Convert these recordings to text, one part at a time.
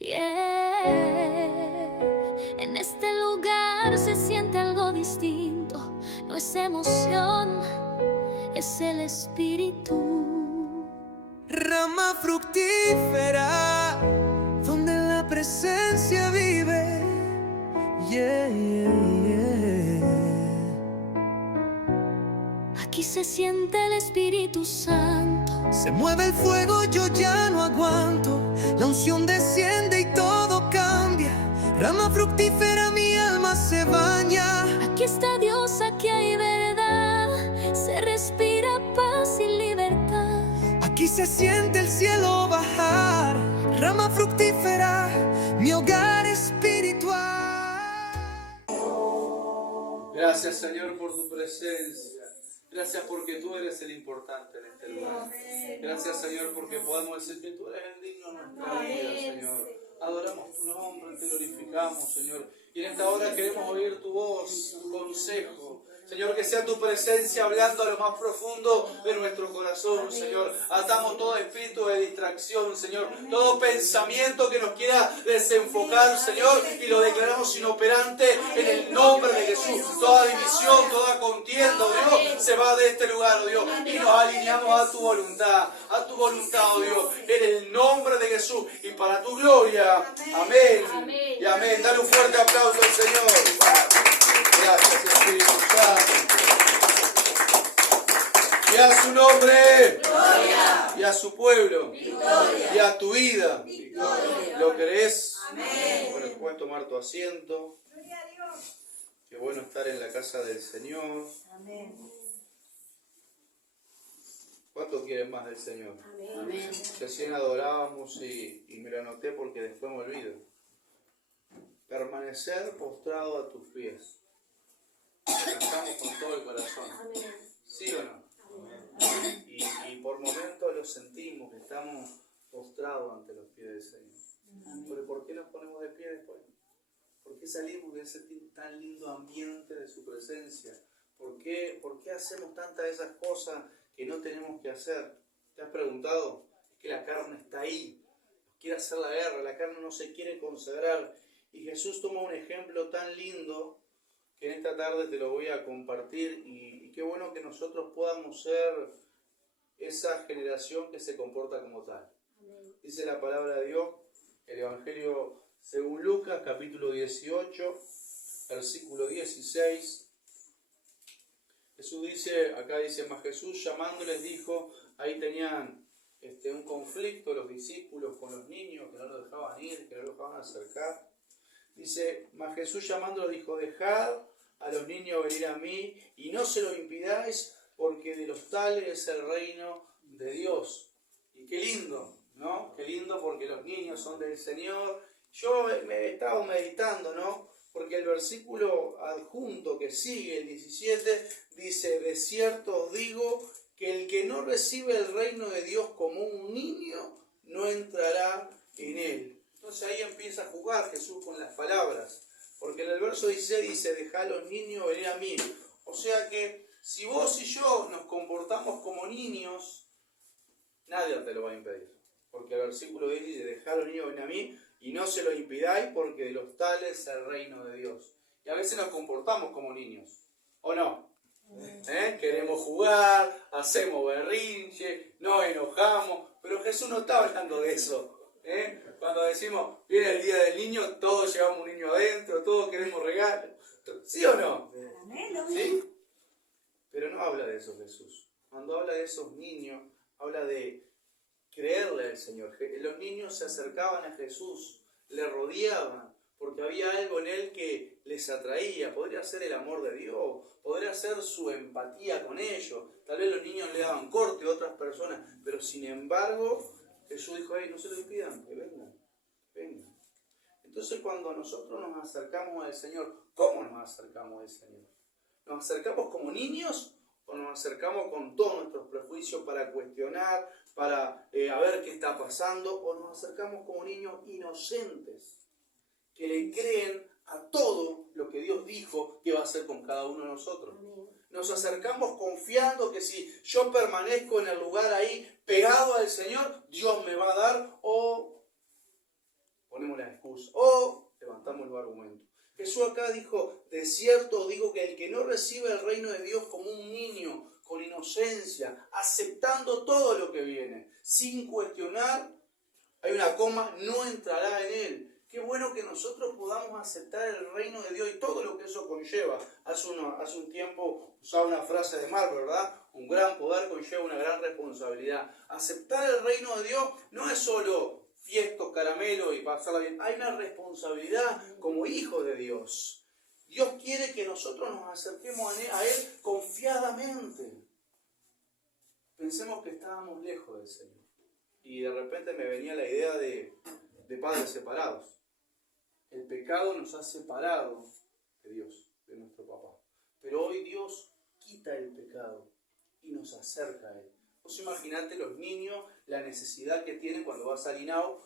En este lugar se siente algo distinto. No es emoción, es el espíritu. Rama fructífera, donde la presencia vive. Yeah, yeah, yeah. Aquí se siente el Espíritu Santo. Se mueve el fuego, yo ya no aguanto. La unción desciende y todo cambia. Rama fructífera, mi alma se baña. Aquí está Dios, aquí hay verdad. Se respira paz y libertad. Aquí se siente el cielo bajar. Rama fructífera, mi hogar espiritual. Gracias, Señor, por tu presencia. Gracias porque tú eres el importante en este lugar. Gracias, Señor, porque podemos decir que tú eres el digno de nuestra vida, Señor. Adoramos tu nombre, te glorificamos, Señor. Y en esta hora queremos oír tu voz, tu consejo. Señor, que sea tu presencia hablando a lo más profundo de nuestro corazón, Señor. Atamos todo espíritu de distracción, Señor. Todo pensamiento que nos quiera desenfocar, Señor. Y lo declaramos inoperante en el nombre de Jesús. Toda división, toda contienda, oh Dios, se va de este lugar, oh Dios. Y nos alineamos a tu voluntad, oh Dios. En el nombre de Jesús y para tu gloria. Amén. Y amén. Dale un fuerte aplauso al Señor. Gracias, Espíritu Santo. Y a su nombre, gloria. Y a su pueblo, victoria. Y a tu vida, victoria. ¿Lo crees? Amén. Bueno, puedes tomar tu asiento. Gloria a Dios. Qué bueno estar en la casa del Señor. Amén. ¿Cuánto quieren más del Señor? Amén. Recién adorábamos y me lo anoté porque después me olvido. Permanecer postrado a tus pies. Cantamos con todo el corazón. ¿Sí o no? Y por momentos lo sentimos, que estamos postrados ante los pies del Señor. Pero ¿por qué nos ponemos de pie después? ¿Por qué salimos de ese tan lindo ambiente de su presencia? ¿Por qué hacemos tantas de esas cosas que no tenemos que hacer? ¿Te has preguntado? Es que la carne está ahí, quiere hacer la guerra, la carne no se quiere consagrar. Y Jesús toma un ejemplo tan lindo que en esta tarde te lo voy a compartir y qué bueno que nosotros podamos ser esa generación que se comporta como tal. Amén. Dice la palabra de Dios, el Evangelio según Lucas, capítulo 18, versículo 16. Jesús dice, acá dice, mas Jesús llamándoles dijo, ahí tenían un conflicto los discípulos con los niños que no los dejaban ir, que no los dejaban acercar. Dice, mas Jesús llamándolos dijo, dejad a los niños venir a mí y no se lo impidáis porque de los tales es el reino de Dios. Y qué lindo, ¿no? Qué lindo porque los niños son del Señor. Yo me he estado meditando, ¿no? Porque el versículo adjunto que sigue, el 17, dice, de cierto os digo que el que no recibe el reino de Dios como un niño, no entrará en él. Entonces ahí empieza a jugar Jesús con las palabras. Porque en el verso 16 dice, dejad a los niños venir a mí. O sea que si vos y yo nos comportamos como niños, nadie te lo va a impedir. Porque el versículo dice, dejad a los niños venir a mí y no se lo impidáis porque de los tales es el reino de Dios. Y a veces nos comportamos como niños, ¿o no? Queremos jugar, hacemos berrinche, nos enojamos, pero Jesús no está hablando de eso. Cuando decimos, viene el día del niño, todos llevamos un niño adentro, todos queremos regalos. ¿Sí o no? ¿Sí? Pero no habla de eso Jesús. Cuando habla de esos niños, habla de creerle al Señor. Los niños se acercaban a Jesús, le rodeaban, porque había algo en él que les atraía. Podría ser el amor de Dios, podría ser su empatía con ellos. Tal vez los niños le daban corte a otras personas, pero sin embargo, Jesús dijo, no se lo impidan, que vengan. Entonces cuando nosotros nos acercamos al Señor, ¿cómo nos acercamos al Señor? ¿Nos acercamos como niños o nos acercamos con todos nuestros prejuicios para cuestionar, para ver qué está pasando? ¿O nos acercamos como niños inocentes que le creen a todo lo que Dios dijo que va a hacer con cada uno de nosotros? Nos acercamos confiando que si yo permanezco en el lugar ahí pegado al Señor, Dios me va a dar, o ponemos excusa o levantamos los argumentos. Jesús acá dijo, de cierto digo que el que no recibe el reino de Dios como un niño, con inocencia, aceptando todo lo que viene, sin cuestionar, hay una coma, no entrará en él. Qué bueno que nosotros podamos aceptar el reino de Dios y todo lo que eso conlleva. Hace un tiempo usaba una frase de Mark, ¿verdad? Un gran poder conlleva una gran responsabilidad. Aceptar el reino de Dios no es solo fiestos, caramelos y pasarla bien. Hay una responsabilidad como hijos de Dios. Dios quiere que nosotros nos acerquemos a Él confiadamente. Pensemos que estábamos lejos del Señor. Y de repente me venía la idea de padres separados. El pecado nos ha separado de Dios, de nuestro papá. Pero hoy Dios quita el pecado y nos acerca a Él. Vos imaginate los niños, la necesidad que tienen cuando vas al INAU,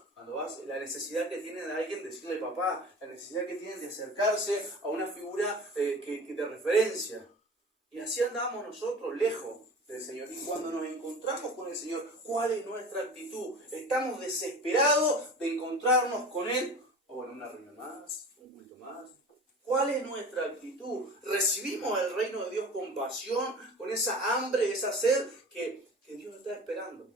la necesidad que tienen de alguien decirle papá, la necesidad que tienen de acercarse a una figura que de referencia. Y así andamos nosotros lejos del Señor. Y cuando nos encontramos con el Señor, ¿cuál es nuestra actitud? ¿Estamos desesperados de encontrarnos con Él? O bueno, una reunión más, un culto más. ¿Cuál es nuestra actitud? ¿Recibimos el reino de Dios con pasión, con esa hambre, esa sed que Dios está esperando?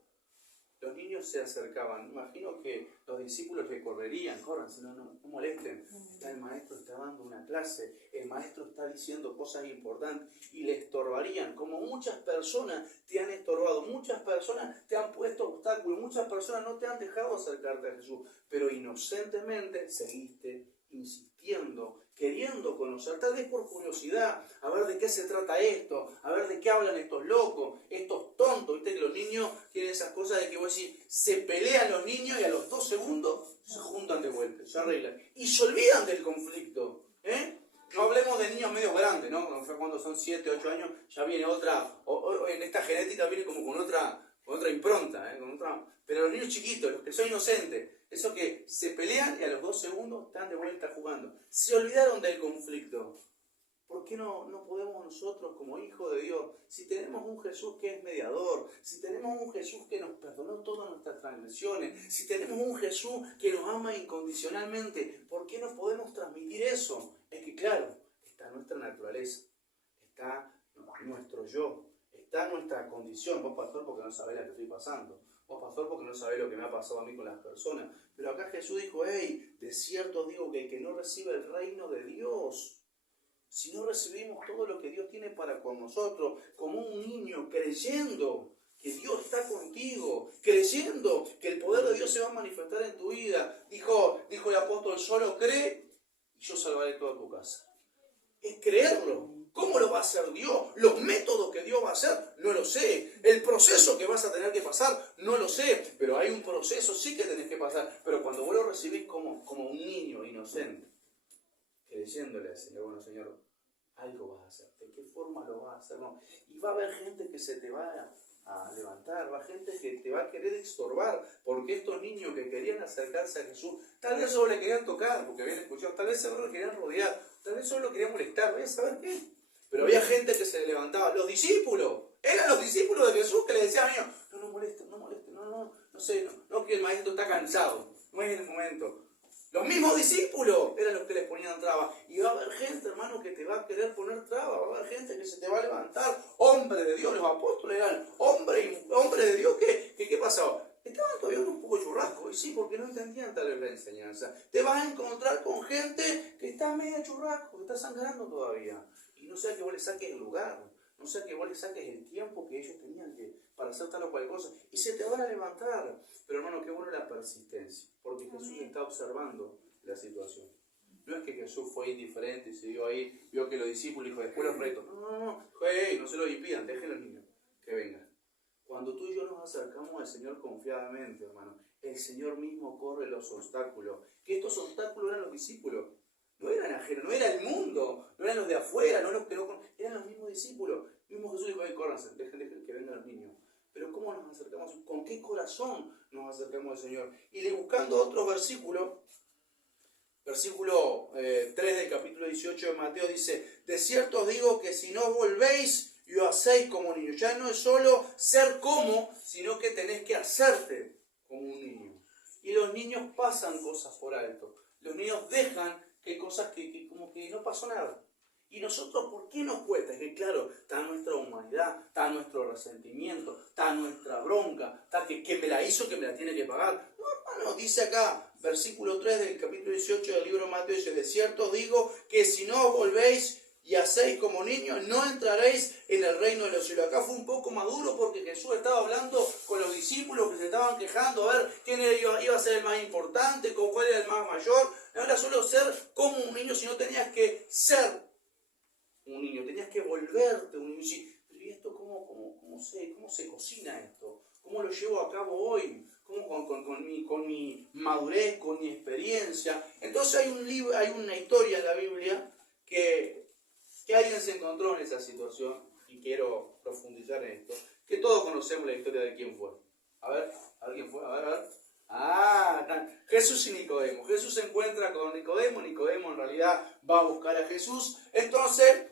Los niños se acercaban. Imagino que los discípulos le correrían. Córranse, no molesten. El maestro está dando una clase. El maestro está diciendo cosas importantes. Y le estorbarían. Como muchas personas te han estorbado. Muchas personas te han puesto obstáculos. Muchas personas no te han dejado acercarte a Jesús. Pero inocentemente seguiste insistiendo, queriendo conocer, tal vez por curiosidad, a ver de qué se trata esto, a ver de qué hablan estos locos, estos tontos. Viste que los niños tienen esas cosas de que vos decís, se pelean los niños y a los 2 segundos se juntan de vuelta, se arreglan y se olvidan del conflicto. No hablemos de niños medio grandes, ¿no? Cuando son 7, 8 años ya viene otra, o en esta genética viene como con otra impronta, pero los niños chiquitos, los que son inocentes, esos que se pelean y a los 2 segundos están de vuelta jugando. Se olvidaron del conflicto. ¿Por qué no podemos nosotros como hijos de Dios, si tenemos un Jesús que es mediador, si tenemos un Jesús que nos perdonó todas nuestras transgresiones, si tenemos un Jesús que nos ama incondicionalmente, ¿por qué no podemos transmitir eso? Es que claro, está nuestra naturaleza, está nuestro yo, está nuestra condición. Vos, pastor, porque no sabés la que estoy pasando. Vos, pastor, porque no sabés lo que me ha pasado a mí con las personas. Pero acá Jesús dijo, hey, de cierto digo que el que no recibe el reino de Dios, si no recibimos todo lo que Dios tiene para con nosotros, como un niño, creyendo que Dios está contigo, creyendo que el poder de Dios se va a manifestar en tu vida. Dijo el apóstol, solo cree y yo salvaré toda tu casa. Es creerlo. ¿Cómo lo va a hacer Dios? Los métodos que Dios va a hacer, no lo sé. El proceso que vas a tener que pasar, no lo sé. Pero hay un proceso, sí que tenés que pasar. Pero cuando vos lo recibís como un niño inocente, creyéndole al Señor, bueno, Señor, algo vas a hacer. ¿De qué forma lo vas a hacer? No. Y va a haber gente que se te va a levantar, va a haber gente que te va a querer estorbar, porque estos niños que querían acercarse a Jesús, tal vez solo le querían tocar, porque habían escuchado, tal vez solo le querían rodear, tal vez solo lo querían molestar, voy a saber qué. Pero había gente que se le levantaba, los discípulos, eran los discípulos de Jesús que le decían a niños, no molesten, no sé, no que el maestro está cansado, no es el momento. Los mismos discípulos eran los que les ponían trabas. Y va a haber gente, hermano, que te va a querer poner trabas. Va a haber gente que se te va a levantar. Hombre de Dios, los apóstoles eran hombres de Dios. ¿Qué pasaba? Estaban todavía un poco churrascos. Y sí, porque no entendían tal vez la enseñanza. Te vas a encontrar con gente que está media churrasco, que está sangrando todavía. Y no sea que vos le saques el lugar. No sea que vos le saques el tiempo que ellos tenían para hacer tal o cual cosa. Y se te van a levantar. Pero hermano, qué bueno la persistencia. Porque Jesús está observando la situación. No es que Jesús fue indiferente y se dio ahí, vio que los discípulos dijo, después los retos. No. Hey, no se lo impidan, dejen los niños que vengan. Cuando tú y yo nos acercamos al Señor confiadamente, hermano, el Señor mismo corre los obstáculos. Que estos obstáculos eran los discípulos. No eran ajenos, no era el mundo, no eran los de afuera, no los que no conocían, eran los mismos discípulos. El mismo Jesús dijo, córranse, dejen que vengan los niños. Pero ¿cómo nos acercamos? ¿Con qué corazón nos acercamos al Señor? Y buscando otros versículos, versículo 3 del capítulo 18 de Mateo dice, de cierto os digo que si no volvéis y os hacéis como niños, ya no es solo ser como, sino que tenés que hacerte como un niño. Y los niños pasan cosas por alto. Los niños dejan que cosas que como que no pasó nada. ¿Y nosotros por qué nos cuesta? Es que claro, está nuestra humanidad, está nuestro resentimiento, está nuestra bronca, está que me la hizo, que me la tiene que pagar. No, hermano, dice acá, versículo 3 del capítulo 18 del libro de Mateo, dice, de cierto os digo que si no os volvéis y hacéis como niños, no entraréis en el reino de los cielos. Acá fue un poco más duro porque Jesús estaba hablando con los discípulos que se estaban quejando, a ver quién iba a ser el más importante, cuál era el más mayor. No era solo ser como un niño, sino tenías que ser un niño, tenías que volverte un niño. Pero ¿y esto cómo se cocina esto? ¿Cómo lo llevo a cabo hoy? ¿Cómo con mi madurez, con mi experiencia? Entonces hay una historia en la Biblia que alguien se encontró en esa situación, y quiero profundizar en esto, que todos conocemos la historia de quién fue. A ver, ¿alguien fue? A ver. Jesús y Nicodemo. Jesús se encuentra con Nicodemo en realidad va a buscar a Jesús. Entonces,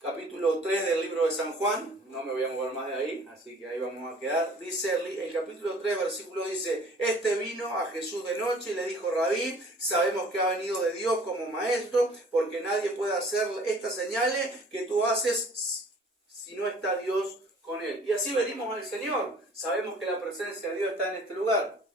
capítulo 3 del libro de San Juan, no me voy a mover más de ahí, así que ahí vamos a quedar. Dice el capítulo 3, versículo dice, este vino a Jesús de noche y le dijo, Rabí, sabemos que ha venido de Dios como maestro, porque nadie puede hacer estas señales que tú haces si no está Dios con él. Y así venimos al Señor. Sabemos que la presencia de Dios está en este lugar.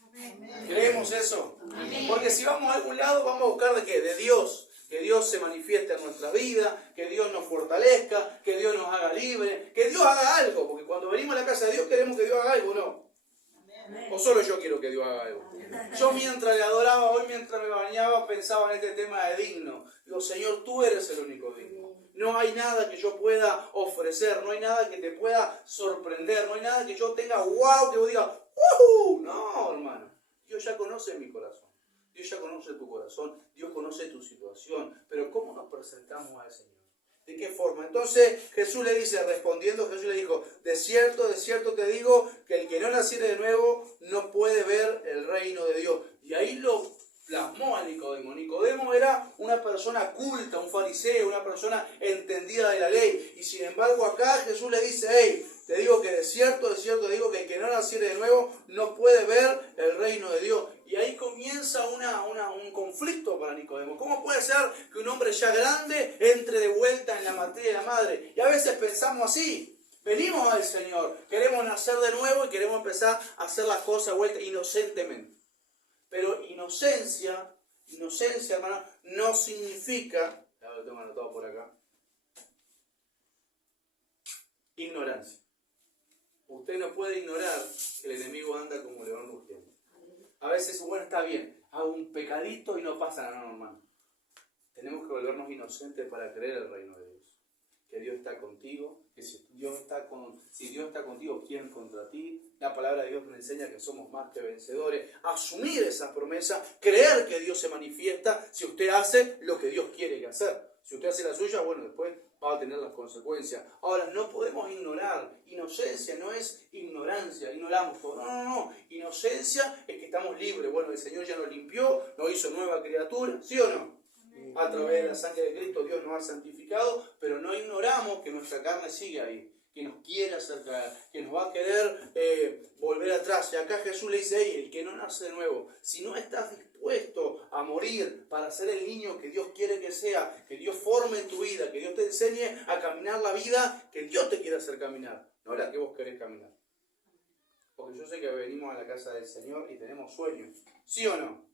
Amén. ¿Creemos eso? Amén. Porque si vamos a algún lado, vamos a buscar ¿de qué? De Dios. Que Dios se manifieste en nuestra vida, que Dios nos fortalezca, que Dios nos haga libre, que Dios haga algo. Porque cuando venimos a la casa de Dios queremos que Dios haga algo, ¿no? Amén. O solo yo quiero que Dios haga algo. Yo mientras le adoraba, hoy mientras me bañaba, pensaba en este tema de digno. Digo, Señor, tú eres el único digno. No hay nada que yo pueda ofrecer, no hay nada que te pueda sorprender, no hay nada que yo tenga wow, que yo diga, ¡woohoo! No, hermano. Dios ya conoce mi corazón. Dios ya conoce tu corazón. Dios conoce tu situación. Pero ¿cómo nos presentamos al Señor? ¿De qué forma? Entonces Jesús le dice, respondiendo, Jesús le dijo, de cierto te digo que el que no naciere de nuevo no puede ver el reino de Dios. Y ahí lo plasmó a Nicodemo. Nicodemo era una persona culta, un fariseo, una persona entendida de la ley. Y sin embargo acá Jesús le dice, hey, te digo que de cierto te digo que el que no naciere de nuevo no puede ver el reino de Dios. Y ahí comienza un conflicto para Nicodemo. ¿Cómo puede ser que un hombre ya grande entre de vuelta en la matriz de la madre? Y a veces pensamos así. Venimos al Señor, queremos nacer de nuevo y queremos empezar a hacer las cosas vuelta inocentemente. Pero inocencia, hermano, no significa, ya lo tengo anotado por acá, ignorancia. Usted no puede ignorar que el enemigo anda como león rugiendo. A veces, bueno, está bien, hago un pecadito y no pasa nada, hermano. Tenemos que volvernos inocentes para creer el reino de Dios. Que Dios está contigo, que si Dios está contigo, ¿quién contra ti? La palabra de Dios nos enseña que somos más que vencedores. Asumir esa promesa, creer que Dios se manifiesta si usted hace lo que Dios quiere que hacer. Si usted hace la suya, bueno, después va a tener las consecuencias. Ahora, no podemos ignorar. Inocencia no es ignorancia, ignoramos todo. No. Inocencia es que estamos libres. Bueno, el Señor ya nos limpió, nos hizo nueva criatura, ¿sí o no? A través de la sangre de Cristo Dios nos ha santificado, pero no ignoramos que nuestra carne sigue ahí, que nos quiere acercar, que nos va a querer volver atrás. Y acá Jesús le dice, hey, el que no nace de nuevo, si no estás dispuesto a morir para ser el niño que Dios quiere que sea, que Dios forme en tu vida, que Dios te enseñe a caminar la vida que Dios te quiere hacer caminar, no la que vos querés caminar. Porque yo sé que venimos a la casa del Señor y tenemos sueños, ¿sí o no?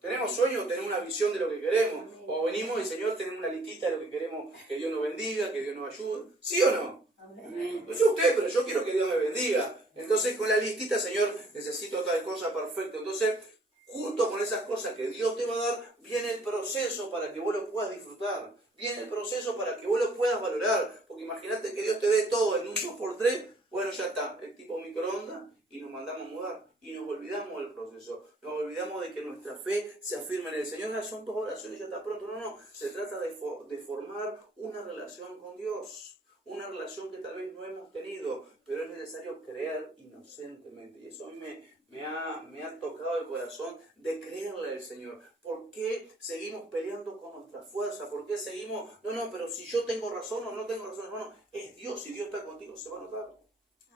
Tenemos sueños, tenemos una visión de lo que queremos. O venimos y Señor, tenemos una listita de lo que queremos que Dios nos bendiga, que Dios nos ayude. ¿Sí o no? Amén. No sé usted, pero yo quiero que Dios me bendiga. Entonces con la listita, Señor, necesito tal cosa perfecta. Entonces, junto con esas cosas que Dios te va a dar, viene el proceso para que vos lo puedas disfrutar. Viene el proceso para que vos lo puedas valorar. Porque imagínate que Dios te dé todo en un 2x3. Bueno, ya está, el tipo microondas y nos mandamos a mudar. Y nos olvidamos del proceso. Nos olvidamos de que nuestra fe se afirme en el Señor. No son 2 oraciones y ya está pronto. No. Se trata de formar una relación con Dios. Una relación que tal vez no hemos tenido, pero es necesario creer inocentemente. Y eso a mí me ha tocado el corazón de creerle al Señor. ¿Por qué seguimos peleando con nuestra fuerza? ¿Por qué seguimos? No, pero si yo tengo razón o no tengo razón, hermano, es Dios. Si Dios está contigo, se va a notar.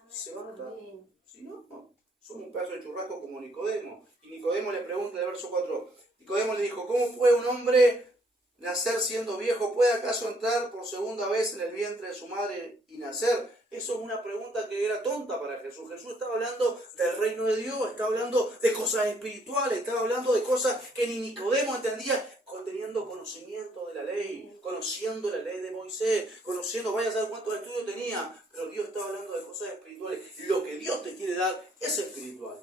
Se va a notar. Si no, Somos un pedazo de churrasco como Nicodemo. Y Nicodemo le pregunta en el verso 4, Nicodemo le dijo, ¿cómo puede un hombre nacer siendo viejo? ¿Puede acaso entrar por segunda vez en el vientre de su madre y nacer? Eso es una pregunta que era tonta para Jesús. Jesús estaba hablando del reino de Dios, estaba hablando de cosas espirituales, estaba hablando de cosas que ni Nicodemo entendía, teniendo conocimiento de la ley, conociendo la ley de Moisés, conociendo, vaya a saber cuántos estudios tenía, pero Dios estaba hablando de cosas espirituales. Lo que Dios te quiere dar es espiritual.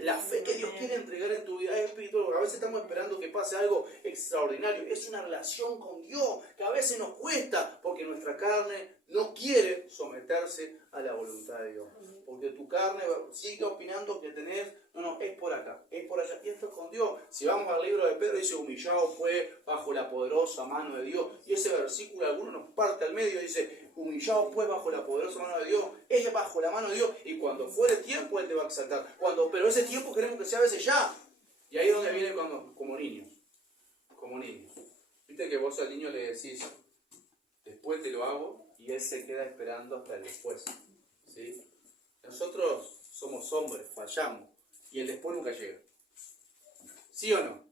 La fe que Dios quiere entregar en tu vida es espiritual, porque a veces estamos esperando que pase algo extraordinario. Es una relación con Dios que a veces nos cuesta, porque nuestra carne no quiere someterse a la voluntad de Dios. Porque tu carne sigue opinando que tenés, no, es por acá, y esto es con Dios. Si vamos al libro de Pedro, dice, humillaos pues bajo la poderosa mano de Dios. Y ese versículo, alguno nos parte al medio, dice, humillaos pues bajo la poderosa mano de Dios. Es bajo la mano de Dios, y cuando fuere tiempo, Él te va a exaltar. Pero ese tiempo queremos que sea a veces ya. Y ahí es donde viene como niños. Viste que vos al niño le decís, después te lo hago, y él se queda esperando hasta el después. ¿Sí? Nosotros somos hombres, fallamos, y el después nunca llega. ¿Sí o no?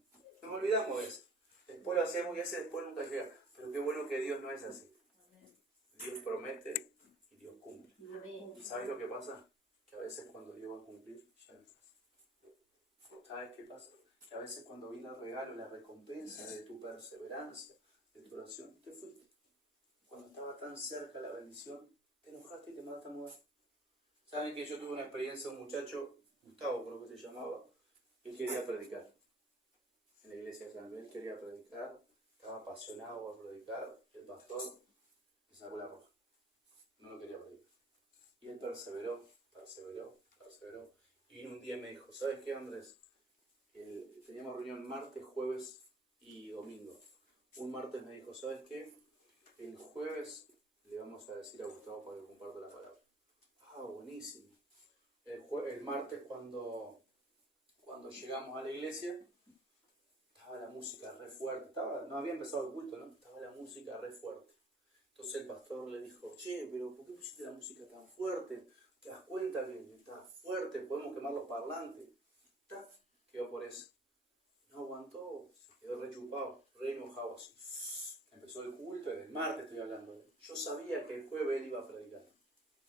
Nos olvidamos de eso. Después lo hacemos y ese después nunca llega. Pero qué bueno que Dios no es así. Dios promete y Dios cumple. ¿Y sabes lo que pasa? Que a veces cuando Dios va a cumplir, ya no estás. ¿Sabes qué pasa? Que a veces cuando viene el regalo, la recompensa de tu perseverancia, de tu oración, te fuiste. Cuando estaba tan cerca la bendición, te enojaste y te mandaste a mudar. Saben que yo tuve una experiencia, un muchacho, Gustavo creo que se llamaba, él quería predicar. En la iglesia de San Miguel quería predicar, estaba apasionado por predicar, el pastor le sacó la roja. No lo quería predicar. Y él perseveró. Y vino un día y me dijo, ¿sabes qué, Andrés? Teníamos reunión martes, jueves y domingo. Un martes me dijo, ¿sabes qué? El jueves le vamos a decir a Gustavo para que comparta la palabra. Ah, buenísimo. El martes cuando llegamos a la iglesia, estaba la música re fuerte. No había empezado el culto, ¿no? Estaba la música re fuerte. Entonces el pastor le dijo, che, pero ¿por qué pusiste la música tan fuerte? ¿Te das cuenta que está fuerte? Podemos quemar los parlantes. Quedó por eso. No aguantó, se quedó re chupado, re enojado así. Empezó el culto, el martes estoy hablando. Yo sabía que el jueves él iba a predicar.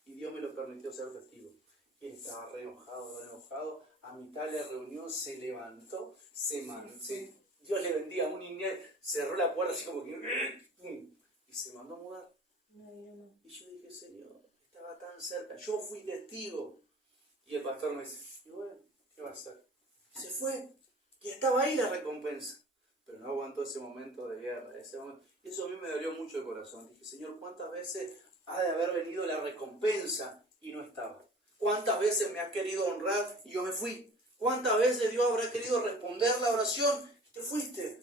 Y Dios me lo permitió ser testigo. Y él estaba re enojado. A mitad de la reunión se levantó, Dios le bendiga, un niño cerró la puerta así como que... Y se mandó a mudar. Y yo dije, Señor, estaba tan cerca. Yo fui testigo. Y el pastor me dice, y bueno, ¿qué va a hacer? Se fue. Y estaba ahí la recompensa. Pero no aguantó ese momento de guerra. Y eso a mí me dolió mucho el corazón. Dije, Señor, ¿cuántas veces ha de haber venido la recompensa y no estaba? ¿Cuántas veces me has querido honrar y yo me fui? ¿Cuántas veces Dios habrá querido responder la oración y te fuiste?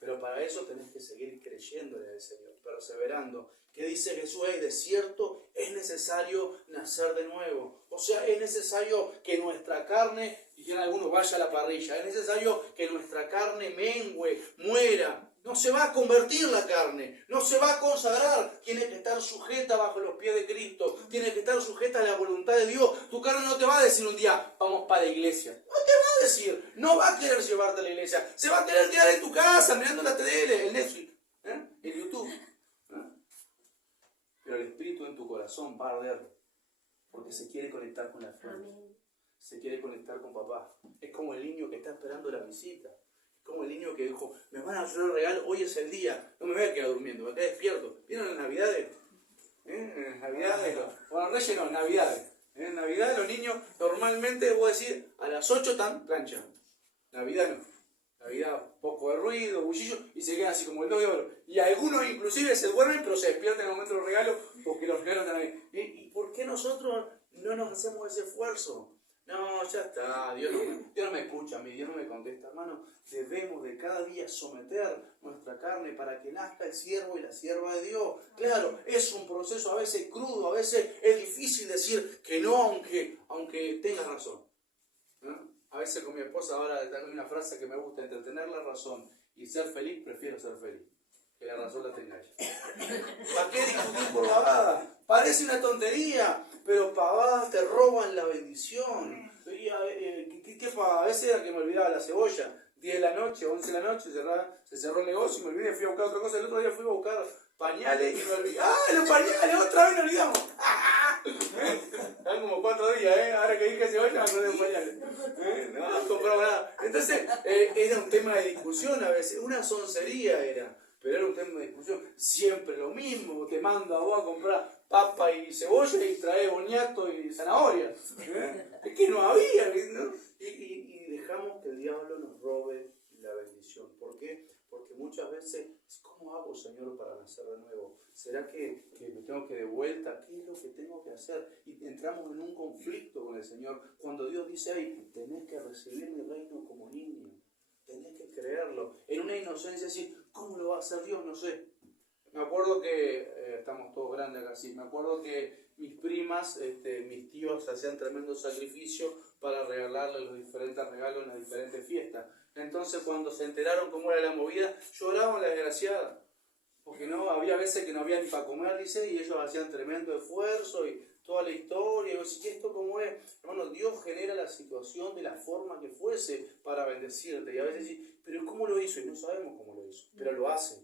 Pero para eso tenés que seguir creyéndole al Señor, perseverando. ¿Qué dice Jesús? De cierto, es necesario nacer de nuevo. O sea, es necesario que nuestra carne, dijeron algunos, vaya a la parrilla. Es necesario que nuestra carne mengüe, muera. No se va a convertir la carne, no se va a consagrar. Tiene que estar sujeta bajo los pies de Cristo. Tiene que estar sujeta a la voluntad de Dios. Tu carne no te va a decir un día, vamos para la iglesia. No te va a decir, no va a querer llevarte a la iglesia. Se va a querer quedar en tu casa, mirando la tele, el Netflix, el YouTube. Pero el Espíritu en tu corazón va a arder. Porque se quiere conectar con la fuente. Se quiere conectar con papá. Es como el niño que está esperando la visita. Como el niño que dijo, me van a hacer un regalo, hoy es el día. No me voy a quedar durmiendo, me quedé despierto. ¿Vieron las Navidades? En las Navidades, bueno, Reyes no, Navidades. En Navidad los niños normalmente, voy a decir, a las 8 están plancha. Navidad no. Navidad, poco de ruido, bullillo, y se quedan así como el 2 de oro. Y algunos inclusive se duermen, pero se despiertan en el momento de los regalos, porque los regalos están ahí. ¿Y por qué nosotros no nos hacemos ese esfuerzo? No, ya está, Dios no me escucha a mí, Dios no me contesta. Hermano, debemos de cada día someter nuestra carne para que nazca el siervo y la sierva de Dios. Claro, es un proceso a veces crudo, a veces es difícil decir que no, aunque tengas razón. A veces con mi esposa ahora tengo una frase que me gusta, entre tener la razón y ser feliz, prefiero ser feliz. que la razón la tenga ella. ¿Para qué discutir por pavadas? Parece una tontería, pero pavadas te roban la bendición. ¿Qué pavada? A veces era que me olvidaba la cebolla. 10 de la noche, 11 de la noche, se cerró el negocio y me olvidé, fui a buscar otra cosa. El otro día fui a buscar pañales y me olvidé. ¡Ah, los pañales! ¡Otra vez nos olvidamos! Están como 4 días, ahora que dije cebolla me acordé de los pañales. No compraba nada. Entonces, era un tema de discusión a veces, una soncería era, pero era un tema de discusión. Siempre lo mismo, te mando a vos a comprar papa y cebolla y trae boniato y zanahoria. Es que no había, ¿no? Y dejamos que el diablo nos robe la bendición. ¿Por qué? Porque muchas veces, ¿cómo hago, Señor, para nacer de nuevo? ¿Será que me tengo que de vuelta? ¿Qué es lo que tengo que hacer? Y entramos en un conflicto con el Señor. Cuando Dios dice, ay, tenés que recibir mi reino como niño. Tenés que creerlo. En una inocencia así, ¿cómo lo va a hacer Dios? No sé. Me acuerdo que, estamos todos grandes acá, sí. Me acuerdo que mis primas, mis tíos hacían tremendo sacrificio para regalarle los diferentes regalos en las diferentes fiestas. Entonces cuando se enteraron cómo era la movida, lloraban las desgraciadas. Porque no, había veces que no había ni para comer, dice, y ellos hacían tremendo esfuerzo y toda la historia. Y yo decía, ¿esto cómo es? Hermano, Dios genera la situación de la forma que fuese para bendecirte. Y a veces decís, ¿pero cómo lo hizo? Y no sabemos cómo lo hizo, pero lo hace.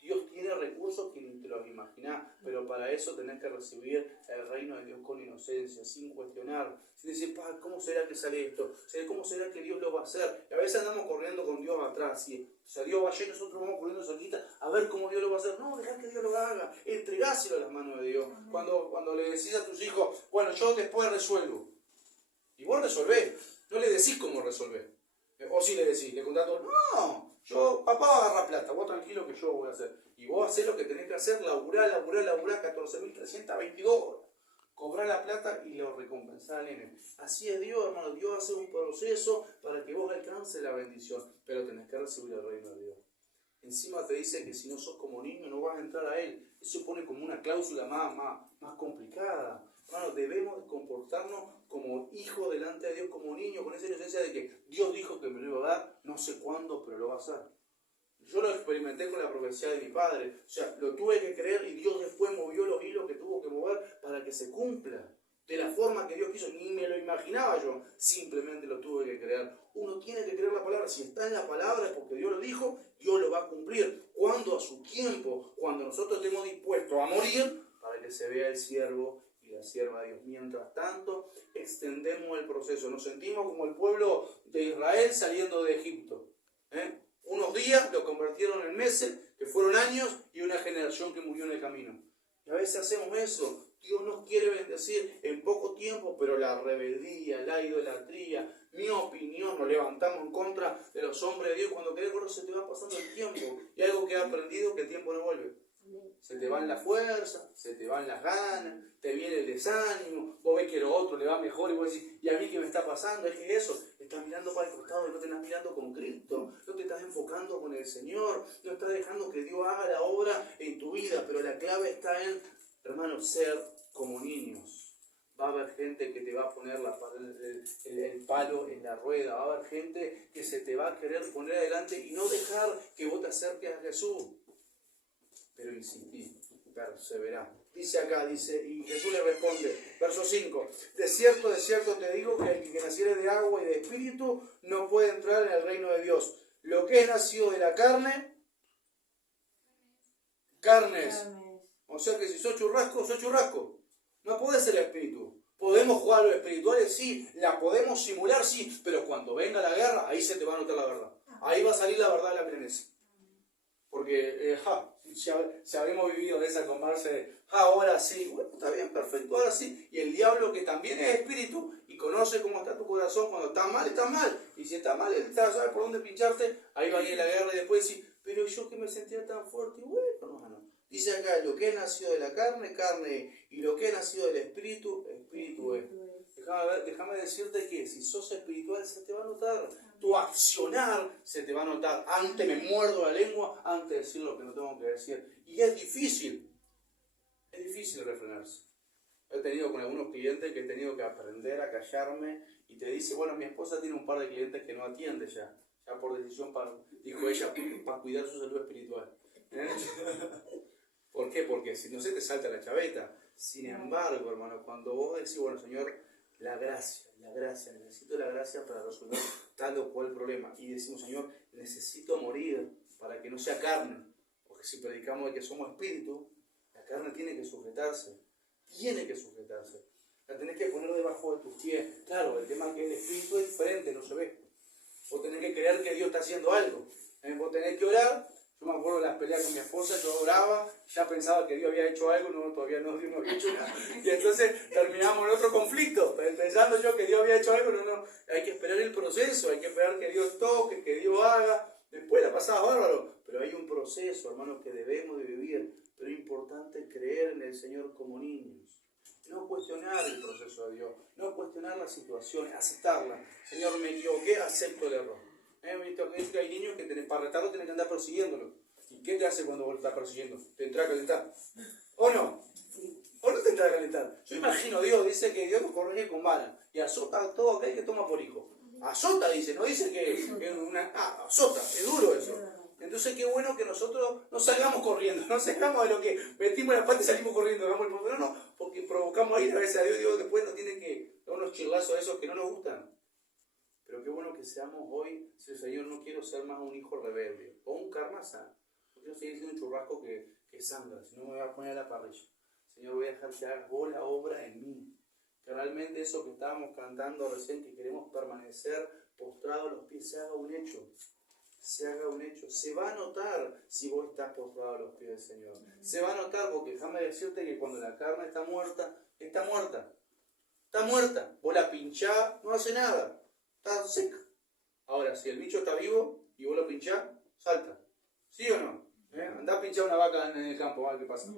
Dios tiene recursos que ni te los imaginás, pero para eso tenés que recibir el reino de Dios con inocencia, sin cuestionar, sin decir, ¿cómo será que sale esto? ¿Cómo será que Dios lo va a hacer? Y a veces andamos corriendo con Dios atrás, ¿sí? O sea, Dios va allá y nosotros vamos corriendo cerquita a ver cómo Dios lo va a hacer. No, dejá que Dios lo haga, entregáselo a las manos de Dios. Cuando le decís a tus hijos, bueno, yo después resuelvo, y vos resolvés, no le decís cómo resolver. O si le decís, le contás todo, no. Papá va a agarrar plata, vos tranquilo que yo voy a hacer. Y vos hacés lo que tenés que hacer, laburá, 14.322 horas. Cobrá la plata y lo recompensá al nene. Así es Dios, hermano. Dios hace un proceso para que vos alcances la bendición. Pero tenés que recibir el reino de Dios. Encima te dice que si no sos como niño no vas a entrar a Él. Eso pone como una cláusula más complicada. Hermano, debemos de comportarnos como hijos delante de Dios, como niños, con esa inocencia de que Dios dijo que me lo iba a dar, no sé cuándo, pero lo va a hacer. Yo lo experimenté con la profecía de mi padre. O sea, lo tuve que creer y Dios después movió los hilos que tuvo que mover para que se cumpla. De la forma que Dios quiso, ni me lo imaginaba yo, simplemente lo tuve que creer. Uno tiene que creer la palabra, si está en la palabra es porque Dios lo dijo, Dios lo va a cumplir. Cuando a su tiempo, cuando nosotros estemos dispuestos a morir, para que se vea el siervo y la sierva de Dios. Mientras tanto, extendemos el proceso. Nos sentimos como el pueblo de Israel saliendo de Egipto. Unos días lo convirtieron en meses, que fueron años, y una generación que murió en el camino. Y a veces hacemos eso. Dios nos quiere bendecir en poco tiempo, pero la rebeldía, la idolatría, mi opinión, nos levantamos en contra de los hombres de Dios. Cuando querés, se te va pasando el tiempo. Y algo que he aprendido, que el tiempo no vuelve. Se te van las fuerzas, se te van las ganas, te viene el desánimo, vos ves que lo otro le va mejor y vos decís, ¿y a mí qué me está pasando? Es que eso, estás mirando para el costado y no te estás mirando con Cristo, no te estás enfocando con el Señor, no estás dejando que Dios haga la obra en tu vida, pero la clave está en, hermano, ser como niños. Va a haber gente que te va a poner el palo en la rueda, va a haber gente que se te va a querer poner adelante y no dejar que vos te acerques a Jesús. Pero insistí, perseverá. Dice acá, y Jesús le responde, verso 5, de cierto te digo que el que naciere de agua y de espíritu no puede entrar en el reino de Dios. Lo que es nacido de la carne, carnes. O sea que si sos churrasco. No podés ser espíritu. Podemos jugar a lo espirituales, sí, la podemos simular, sí, pero cuando venga la guerra, ahí se te va a notar la verdad. Ahí va a salir la verdad de la milanesa. Porque, si habremos vivido de esa conversa de, ahora sí, bueno, está bien, perfecto, ahora sí. Y el diablo, que también es espíritu y conoce cómo está tu corazón, cuando está mal. Y si está mal, él sabe por dónde pincharte, ahí va a ir la guerra y después decir, pero yo que me sentía tan fuerte, y bueno, hermano. Dice acá, lo que es nacido de la carne, carne, y lo que es nacido del espíritu, espíritu es. Déjame decirte que si sos espiritual se te va a notar. Tu accionar se te va a notar. Antes me muerdo la lengua, antes de decir lo que no tengo que decir. Y es difícil refrenarse. He tenido con algunos clientes que he tenido que aprender a callarme y te dice, bueno, mi esposa tiene un par de clientes que no atiende ya por decisión, dijo ella, para cuidar su salud espiritual. ¿Eh? ¿Por qué? Porque si no se te salta la chaveta. Sin embargo, hermano, cuando vos decís, bueno, Señor, la gracia, necesito la gracia para resolver tal o cual problema. Y decimos, Señor, necesito morir para que no sea carne. Porque si predicamos de que somos espíritu, la carne tiene que sujetarse. La tenés que poner debajo de tus pies. Claro, el tema es que el espíritu es diferente, no se ve. Vos tenés que creer que Dios está haciendo algo. Vos tenés que orar. Yo me acuerdo de las peleas con mi esposa, yo oraba, ya pensaba que Dios había hecho algo, no, todavía no, Dios no había hecho nada. Y entonces terminamos en otro conflicto, pensando yo que Dios había hecho algo, no, hay que esperar el proceso, hay que esperar que Dios toque, que Dios haga. Después la pasaba bárbaro, pero hay un proceso, hermanos, que debemos de vivir. Pero es importante creer en el Señor como niños. No cuestionar el proceso de Dios, no cuestionar la situación, aceptarla. Señor, me equivoqué, acepto el error. Hay niños que para retarlo tienen que andar persiguiéndolo. ¿Y qué te hace cuando vos lo estás persiguiendo? ¿Te entra a calentar? ¿O no? ¿O no te entra a calentar? Yo imagino, Dios dice que Dios nos corrige con vara y azota a todo aquel que toma por hijo. Azota, dice, no dice que es una... azota, es duro eso. Entonces qué bueno que nosotros no salgamos corriendo, no salgamos de lo que metimos la pata y salimos corriendo, hagamos el problema, no, porque provocamos ahí a veces a Dios después nos tiene que dar unos chirlazos de esos que no nos gustan. Pero qué bueno que seamos hoy, si el Señor, no quiero ser más un hijo rebelde, o un carnaza, no quiero seguir siendo un churrasco que sangra, si no me voy a poner a la parrilla. Señor, voy a dejar que hagas vos la obra en mí, que realmente eso que estábamos cantando recién, que queremos permanecer postrados a los pies, se haga un hecho. Se va a notar si vos estás postrado a los pies del Señor. Se va a notar porque déjame decirte que cuando la carne está muerta, está muerta. Vos la pinchás, no hace nada. Está seca. Ahora, si el bicho está vivo y vos lo pinchás, salta. ¿Sí o no? Andá a pinchar una vaca en el campo, a ver qué pasa.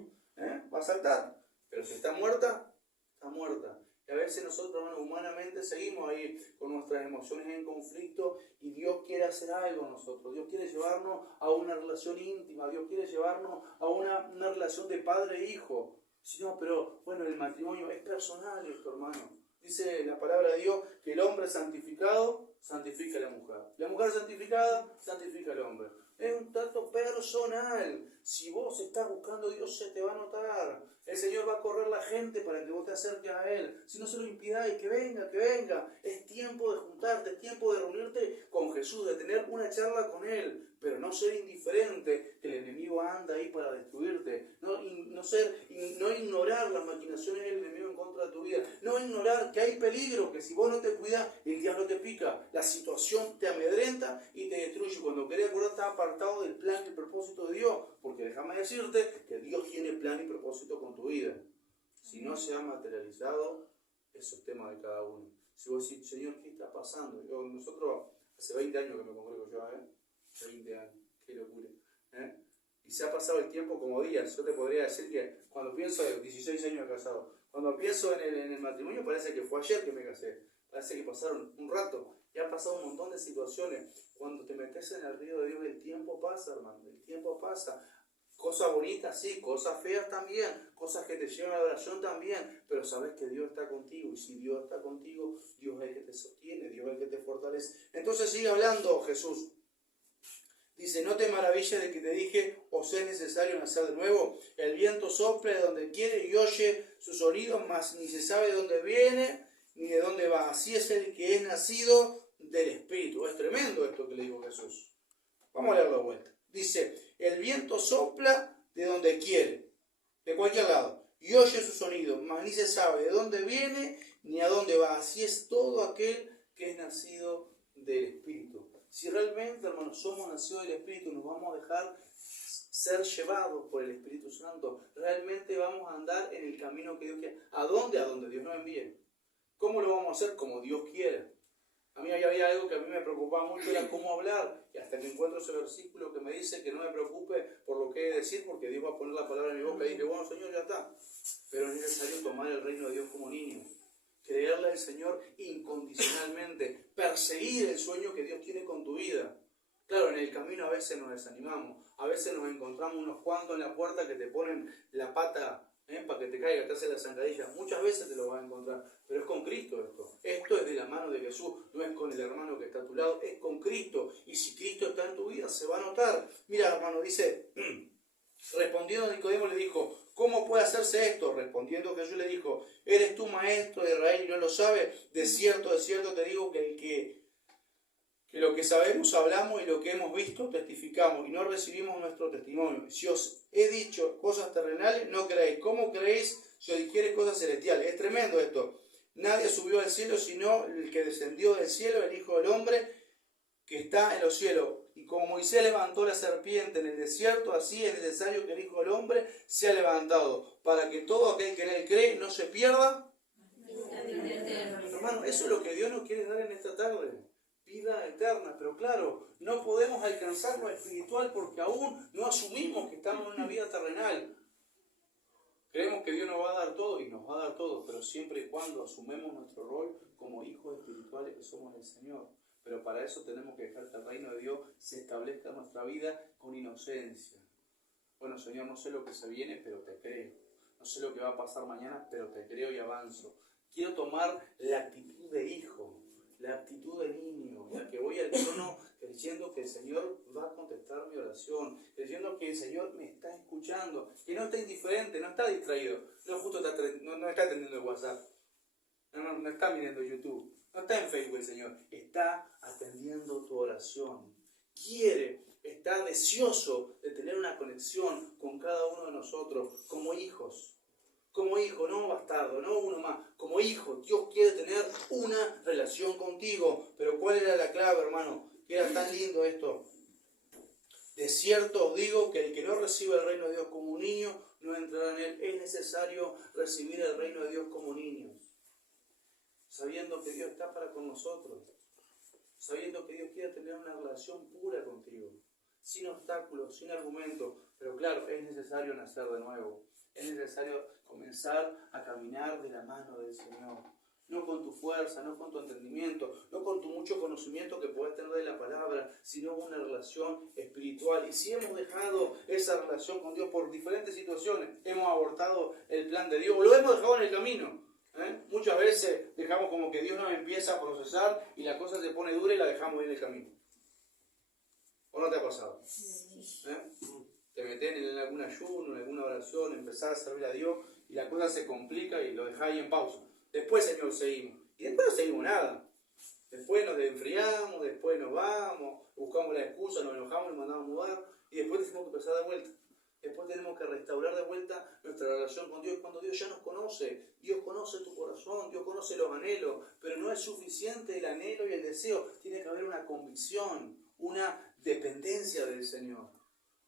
Va a saltar. Pero si está muerta, está muerta. Y a veces nosotros, hermanos, humanamente seguimos ahí con nuestras emociones en conflicto y Dios quiere hacer algo en nosotros. Dios quiere llevarnos a una relación íntima. Dios quiere llevarnos a una relación de padre e hijo. Si no, pero bueno, el matrimonio es personal esto, hermano. Dice la palabra de Dios que el hombre santificado santifica a la mujer. La mujer santificada santifica al hombre. Es un trato personal. Si vos estás buscando a Dios, se te va a notar. El Señor va a correr la gente para que vos te acerques a Él. Si no se lo impidáis, que venga. Es tiempo de juntarte, es tiempo de reunirte con Jesús, de tener una charla con Él. Pero no ser indiferente, que el enemigo anda ahí para destruirte. No ignorar las maquinaciones del enemigo en contra de tu vida. No ignorar que hay peligro, que si vos no te cuidas, el diablo te pica. La situación te amedrenta y te destruye. Cuando querés acordar, estás apartado del plan y el propósito de Dios. Porque déjame decirte que Dios tiene plan y propósito con tu vida. Si no se ha materializado, eso es tema de cada uno. Si vos decís, Señor, ¿qué está pasando? Nosotros, hace 20 años que me congrego yo, 20 años, qué locura. Y se ha pasado el tiempo como días. Yo te podría decir que cuando pienso de 16 años de casado, cuando pienso en el matrimonio, parece que fue ayer que me casé. Parece que pasaron un rato. Y ha pasado un montón de situaciones. Cuando te metes en el río de Dios, el tiempo pasa, hermano. El tiempo pasa. Cosas bonitas, sí, cosas feas también, cosas que te llevan a la oración también, pero sabes que Dios está contigo, y si Dios está contigo, Dios es el que te sostiene, Dios es el que te fortalece. Entonces sigue hablando Jesús. Dice, no te maravilles de que te dije, os es necesario nacer de nuevo. El viento sopla de donde quiere y oye sus sonidos, mas ni se sabe de dónde viene ni de dónde va. Así es el que es nacido del Espíritu. Es tremendo esto que le dijo Jesús. Vamos a leerlo de vuelta. Dice, el viento sopla de donde quiere, de cualquier lado, y oye su sonido, mas ni se sabe de dónde viene ni a dónde va. Así es todo aquel que es nacido del Espíritu. Si realmente, hermanos, somos nacidos del Espíritu, nos vamos a dejar ser llevados por el Espíritu Santo. Realmente vamos a andar en el camino que Dios quiere. ¿A dónde? A donde Dios nos envíe. ¿Cómo lo vamos a hacer? Como Dios quiera. A mí había algo que a mí me preocupaba mucho, era cómo hablar. Y hasta que encuentro ese versículo que me dice que no me preocupe por lo que he de decir, porque Dios va a poner la palabra en mi boca. Y dije, bueno, Señor, ya está. Pero es necesario tomar el reino de Dios como niño. Creerle al Señor incondicionalmente. Perseguir el sueño que Dios tiene con tu vida. Claro, en el camino a veces nos desanimamos. A veces nos encontramos unos cuantos en la puerta que te ponen la pata para que te caiga, te hace la zancadilla. Muchas veces te lo vas a encontrar, pero es con Cristo esto. Esto es de la mano de Jesús, no es con el hermano que está a tu lado, es con Cristo. Y si Cristo está en tu vida, se va a notar. Mira, hermano, dice, Respondiendo Nicodemo le dijo, ¿cómo puede hacerse esto? Respondiendo Jesús le dijo, ¿eres tú maestro de Israel y no lo sabes? De cierto te digo que lo que sabemos hablamos y lo que hemos visto testificamos y no recibimos nuestro testimonio. Si os he dicho cosas terrenales, no creéis. ¿Cómo creéis si os dijere cosas celestiales? Es tremendo esto. Nadie subió al cielo sino el que descendió del cielo, el Hijo del Hombre que está en los cielos. Y como Moisés levantó la serpiente en el desierto, así es necesario que el Hijo del Hombre sea levantado, para que todo aquel que en él cree no se pierda. Hermano, eso es lo que Dios nos quiere dar en esta tarde. Vida eterna, pero claro, no podemos alcanzar lo espiritual porque aún no asumimos que estamos en una vida terrenal. Creemos que Dios nos va a dar todo y nos va a dar todo, pero siempre y cuando asumemos nuestro rol como hijos espirituales que somos del Señor. Pero para eso tenemos que dejar que el reino de Dios se establezca en nuestra vida con inocencia. Bueno, Señor, no sé lo que se viene, pero te creo. No sé lo que va a pasar mañana, pero te creo y avanzo. Quiero tomar la actitud de hijo, la actitud de niño, ya que voy al trono creyendo que el Señor va a contestar mi oración, creyendo que el Señor me está escuchando, que no está indiferente, no está distraído, no justo no está atendiendo el WhatsApp, no está mirando YouTube, no está en Facebook el Señor, está atendiendo tu oración, está deseoso de tener una conexión con cada uno de nosotros como hijos. Como hijo, no bastardo, no uno más. Como hijo, Dios quiere tener una relación contigo. Pero ¿cuál era la clave, hermano? Que era tan lindo esto. De cierto os digo que el que no recibe el reino de Dios como un niño, no entrará en él. Es necesario recibir el reino de Dios como niños. Sabiendo que Dios está para con nosotros. Sabiendo que Dios quiere tener una relación pura contigo. Sin obstáculos, sin argumentos. Pero claro, es necesario nacer de nuevo. Es necesario comenzar a caminar de la mano del Señor. No con tu fuerza, no con tu entendimiento, no con tu mucho conocimiento que puedes tener de la palabra, sino una relación espiritual. Y si hemos dejado esa relación con Dios por diferentes situaciones, hemos abortado el plan de Dios, o lo hemos dejado en el camino. Muchas veces dejamos como que Dios nos empieza a procesar y la cosa se pone dura y la dejamos en el camino. ¿O no te ha pasado? Te metes en algún ayuno, en alguna oración, empezás a servir a Dios y la cosa se complica y lo dejás ahí en pausa. Después, Señor, seguimos. Y después no seguimos nada. Después nos enfriamos, después nos vamos, buscamos la excusa, nos enojamos y nos mandamos a mudar y después tenemos que empezar de vuelta. Después tenemos que restaurar de vuelta nuestra relación con Dios cuando Dios ya nos conoce. Dios conoce tu corazón, Dios conoce los anhelos, pero no es suficiente el anhelo y el deseo. Tiene que haber una convicción, una dependencia del Señor.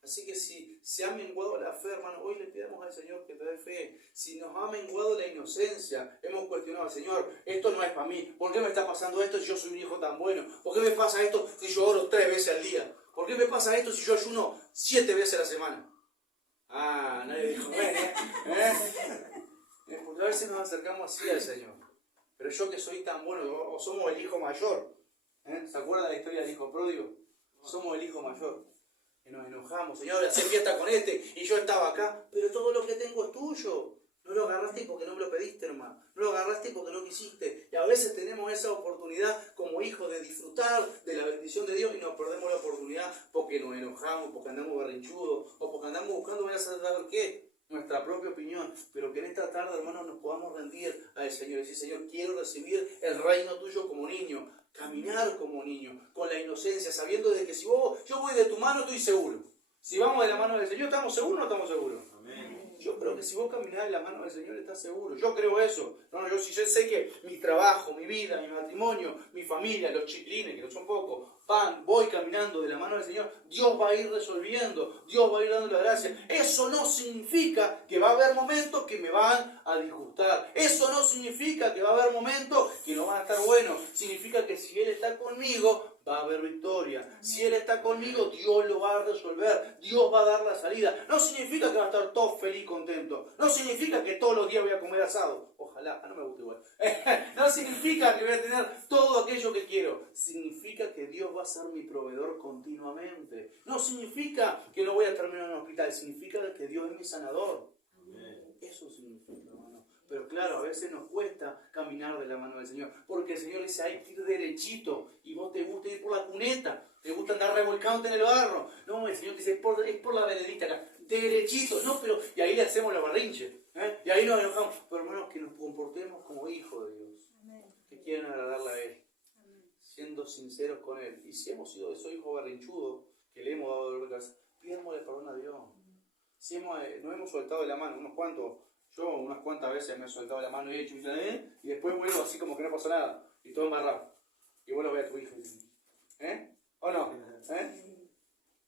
Así que si se ha menguado la fe, hermano, hoy le pedimos al Señor que te dé fe. Si nos ha menguado la inocencia, hemos cuestionado al Señor, esto no es para mí. ¿Por qué me está pasando esto si yo soy un hijo tan bueno? ¿Por qué me pasa esto si yo oro 3 veces al día? ¿Por qué me pasa esto si yo ayuno 7 veces a la semana? Ah, nadie dijo, porque a veces nos acercamos así al Señor. Pero yo que soy tan bueno, o somos el hijo mayor. ¿Se acuerdan de la historia del hijo pródigo? Somos el hijo mayor. Y nos enojamos, Señor, hacer fiesta con este y yo estaba acá, pero todo lo que tengo es tuyo. No lo agarraste porque no me lo pediste, hermano. No lo agarraste porque no quisiste. Y a veces tenemos esa oportunidad como hijos de disfrutar de la bendición de Dios y nos perdemos la oportunidad porque nos enojamos, porque andamos berrinchudos o porque andamos buscando, voy a saber qué, nuestra propia opinión. Pero que en esta tarde, hermanos, nos podamos rendir al Señor y decir, Señor, quiero recibir el reino tuyo como niño. Caminar como niño, con la inocencia, sabiendo de que si yo voy de tu mano, estoy seguro. Si vamos de la mano del Señor, ¿estamos seguros o no estamos seguros? Amén. Yo creo que si vos caminás de la mano del Señor, estás seguro. Yo creo eso. Yo sé que mi trabajo, mi vida, mi matrimonio, mi familia, los chiquilines, que no son pocos, voy caminando de la mano del Señor, Dios va a ir resolviendo, Dios va a ir dando la gracia. Eso no significa que va a haber momentos que me van a disgustar. Eso no significa que va a haber momentos que no van a estar buenos. Significa que si Él está conmigo, va a haber victoria. Si Él está conmigo, Dios lo va a resolver. Dios va a dar la salida. No significa que va a estar todo feliz y contento. No significa que todos los días voy a comer asado. Ojalá, no me gusta igual. No significa que voy a tener todo aquello que quiero. Significa que Dios va a ser mi proveedor continuamente. No significa que no voy a terminar en un hospital. Significa que Dios es mi sanador. Eso significa, hermano. Pero claro, a veces nos cuesta caminar de la mano del Señor. Porque el Señor dice, hay que ir derechito. Y vos te gusta ir por la cuneta. Te gusta andar revolcándote en el barro. No, el Señor dice, es por la veredita acá. derechitos, ¿no? Pero, y ahí le hacemos la barrinche, ¿eh? Y ahí nos enojamos. Pero hermanos, que nos comportemos como hijos de Dios, que quieren agradarle a Él, siendo sinceros con Él. Y si hemos sido esos hijos berrinchudos, que le hemos dado dolor de cabeza, pidámosle perdón a Dios. Si nos hemos soltado de la mano, yo unas cuantas veces me he soltado la mano y he hecho, y después vuelvo así como que no pasó nada, y todo embarrado. Y vos lo ves a tu hijo, ¿o no?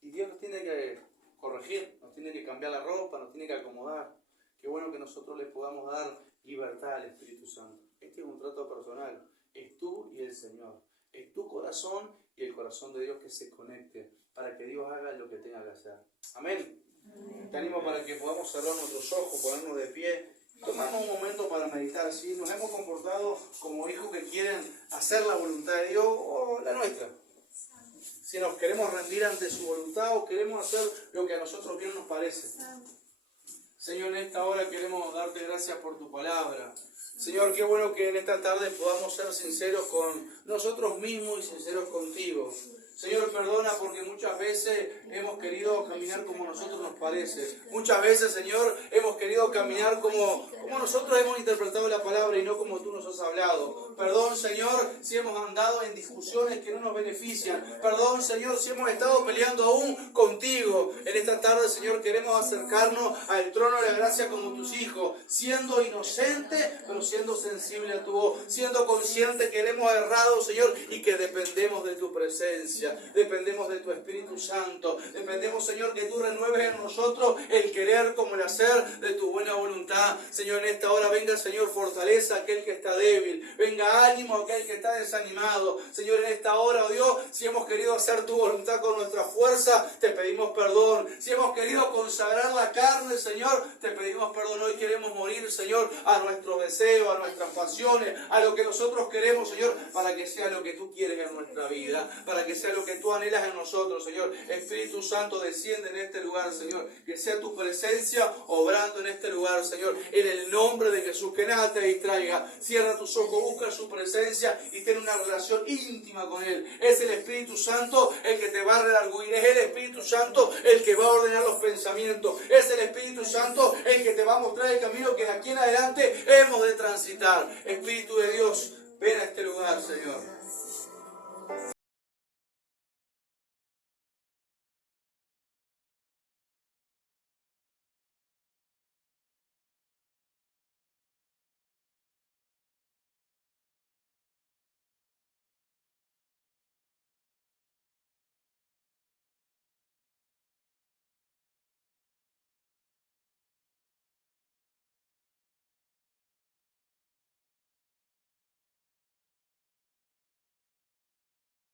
Y Dios nos tiene que corregir, nos tiene que cambiar la ropa, nos tiene que acomodar. Qué bueno que nosotros le podamos dar libertad al Espíritu Santo. Este es un trato personal, es tú y el Señor. Es tu corazón y el corazón de Dios que se conecte para que Dios haga lo que tenga que hacer. Amén. Te animo para que podamos cerrar nuestros ojos, ponernos de pie, tomarnos un momento para meditar si nos hemos comportado como hijos que quieren hacer la voluntad de Dios o la nuestra. Si nos queremos rendir ante su voluntad o queremos hacer lo que a nosotros bien nos parece. Señor, en esta hora queremos darte gracias por tu palabra. Señor, qué bueno que en esta tarde podamos ser sinceros con nosotros mismos y sinceros contigo. Señor, perdona porque muchas veces hemos querido caminar como a nosotros nos parece. Muchas veces, Señor, hemos querido caminar como nosotros hemos interpretado la palabra y no como tú nos has hablado. Perdón, Señor, si hemos andado en discusiones que no nos benefician. Perdón, Señor, si hemos estado peleando aún contigo. En esta tarde, Señor, queremos acercarnos al trono de la gracia como tus hijos, siendo inocentes, pero siendo sensible a tu voz, siendo conscientes que le hemos errado, Señor, y que dependemos de tu presencia. Dependemos de tu Espíritu Santo. Dependemos, Señor, que tú renueves en nosotros el querer como el hacer de tu buena voluntad. Señor, en esta hora venga, Señor, fortaleza a aquel que está débil. Venga ánimo a aquel que está desanimado. Señor, en esta hora, oh Dios, si hemos querido hacer tu voluntad con nuestra fuerza, te pedimos perdón. Si hemos querido consagrar la carne, Señor, te pedimos perdón. Hoy queremos morir, Señor, a nuestros deseos, a nuestras pasiones, a lo que nosotros queremos, Señor, para que sea lo que tú quieres en nuestra vida, para que sea lo que tú anhelas en nosotros, Señor. Espíritu Santo, desciende en este lugar, Señor. Que sea tu presencia obrando en este lugar, Señor. En el nombre de Jesús, que nada te distraiga. Cierra tus ojos, busca su presencia y ten una relación íntima con Él. Es el Espíritu Santo el que te va a redarguir. Es el Espíritu Santo el que va a ordenar los pensamientos. Es el Espíritu Santo el que te va a mostrar el camino que de aquí en adelante hemos de transitar. Espíritu de Dios, ven a este lugar, Señor.